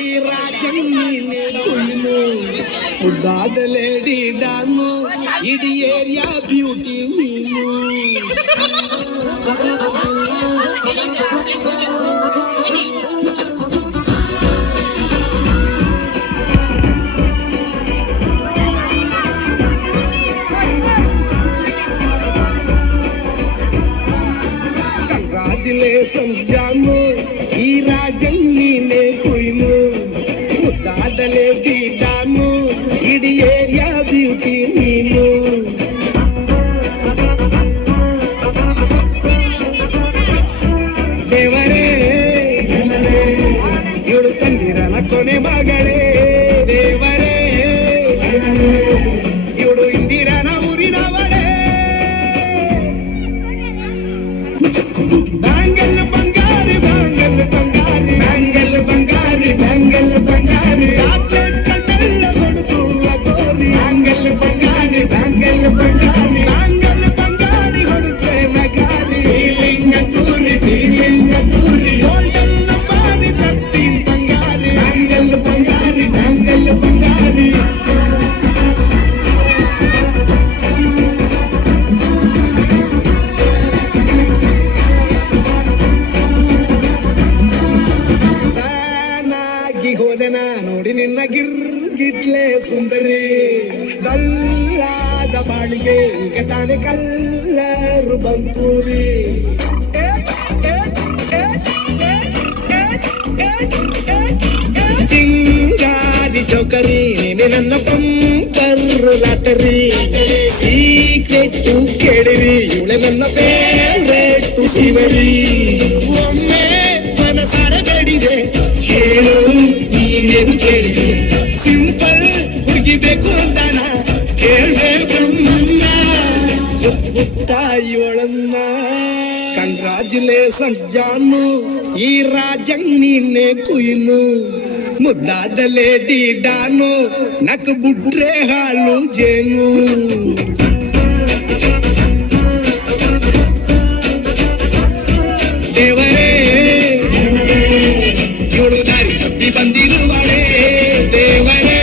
ಈ ರಾಜಣ್ಣೀನೆ ಕುಯ್ನು ಮುದ್ದಾದ lady don ಇಡೀ ಏರಿಯಾ ಬ್ಯೂಟಿ ನೀನು ಕಂಗ್ರಾಚುಲೇಷನ್ಸ್ ಜಾನು ಈ ರಾಜಣ್ಣೀನೆ ಕುಯ್ನು ಮುದ್ದಾದ ಲೇಡಿ ಡಾನು ಇಡೀ ಏರಿಯಾ ಬ್ಯೂಟಿ ನೀನು ದೇವರೇ ಇವಳು ಚಂದಿರನ ಕೊನೆ ಮಗಳೇ ದೇವರೇ ಇವಳು ಇಂದಿರನ ಊರಿನವಳೇ ಬ್ಯಾಂಗಲ್ ಬಂಗಾರಿ ಬ್ಯಾಂಗಲ್ ಬಂಗಾರಿ ಬ್ಯಾಂಗಲ್ ಬಂಗಾರಿ ಬ್ಯಾಂಗಲ್ ಬಂಗಾರಿ ಚಾಕ್ಲೇಟ್ ಕಣ್ಣೆಲ್ಲ ಕೊಡುತ್ತು ಲಗೋರಿ ಬ್ಯಾಂಗಲ್ ಬಂಗಾರಿ ಬ್ಯಾಂಗಲ್ ಬಂಗಾರಿ ಬ್ಯಾಂಗಲ್ ಬಂಗಾರಿ ಹೊಡುತ್ತೆ ನಗಾರಿ ಫೀಲಿಂಗ್ ತೂರಿ ಗೋಲ್ಡನ್ ನಂಬಾರಿ 13 ಬಂಗಾರಿ ಬ್ಯಾಂಗಲ್ ಬಂಗಾರಿ ಬ್ಯಾಂಗಲ್ ಬಂಗಾರಿ ಹೋದೆನ ನೋಡಿ ನಿನ್ನ ಗಿರ್ಗಿಟ್ಲೆ ಸುಂದರಿ ಗಲ್ಲಾದ ಬಾಳಿಗೆ ಈಗ ತಾನೆ ಕಲ್ಲರು ಬಂತೂರಿ ಚಿಂಗಾರಿ ಚೌಕರಿ ನೀನೆ ನನ್ನ ಪಂಪರ್ ಲಾಟರಿ ಸೀಕ್ರೆಟ್ ಕೇಳಿರಿ ಇವಳೆ ನನ್ನ ಫೇವ್ರೇಟ್ ಶಿವರಿ ಒಮ್ಮೆ ಮನಸಾರ ಬೇಡಿದೆ ಹೇಳು ನೀನೇನು ಕೇಳಿದೆ ಸಿಂಪಲ್ ಹುಡುಗಿಬೇಕು ಅಂತಾನ ಕೇಳ್ದೆ ಬ್ರಹ್ಮನ್ನ ತಾಯಿಯೊಳನ್ನ ಕಂಗ್ರಾಚುಲೇಷನ್ಸ್ ಜಾನು ಈ ರಾಜಂಗ್ ನೀನೆ ಕುಯ್ನು ಮುದ್ದಾದ ಲೇಡಿ ಡಾನು ನಕ್ ಬುಟ್ರೆ ಹಾಲು ಜೇನು ದೇವರೇ ಇವಳು ದಾರಿ ತಪ್ಪಿ ಬಂದಿರುವಳೆ ದೇವರೇ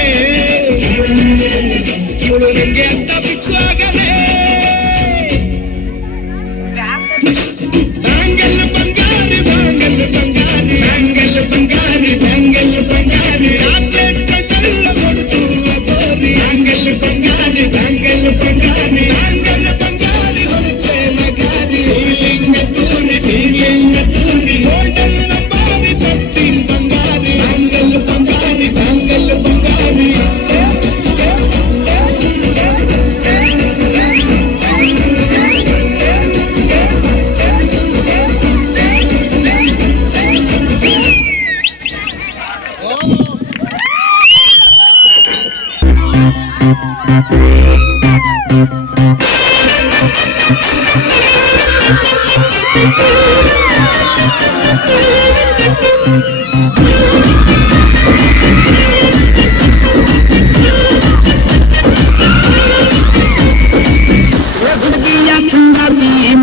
ಇವಳು ನಂಗೆ ಅಂತ ಫಿಕ್ಸ್ ಆಗಲೇ ಬ್ಯಾಂಗಲ್ ಬಂಗಾರಿ ಬ್ಯಾಂಗಲ್ ಬಂಗಾರಿ ಬ್ಯಾಂಗಲ್ ಬಂಗಾರಿ ಬ್ಯಾಂಗಲ್ ಬಂಗಾರಿ ಚಾಕ್ಲೇಟ್ ಕಣ್ಣೆಲ್ಲ ಕೊಡುತ್ತು ಲಗೋರಿ ಬ್ಯಾಂಗಲ್ ಬಂಗಾರಿ ಬ್ಯಾಂಗಲ್ ಬಂಗಾರಿ ಬ್ಯಾಂಗಲ್ ಬಂಗಾರಿ ಹೊಡುತ್ತೆ ನಗಾರಿ ಫೀಲಿಂಗ್ ತೂರಿ ಗೋಲ್ಡನ್ ನಂಬಾರಿ 13 ಬಂಗಾರಿ ಬ್ಯಾಂಗಲ್ ಬಂಗಾರಿ ಬ್ಯಾಂಗಲ್ ಬಂಗಾರಿ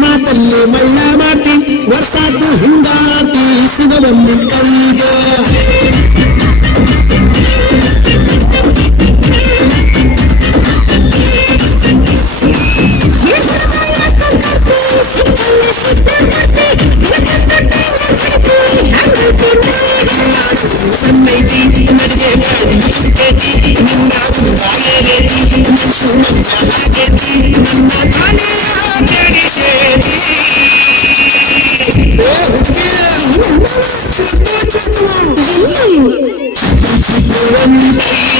ಮಾತಲ್ಲಿ ಮಳ್ಳ ಮಾತಿ ವರ್ಷಾದು ಹಿಂದಾತಿ ಸಿಗಬಂದು ಕೈಗೆ We'll be right back.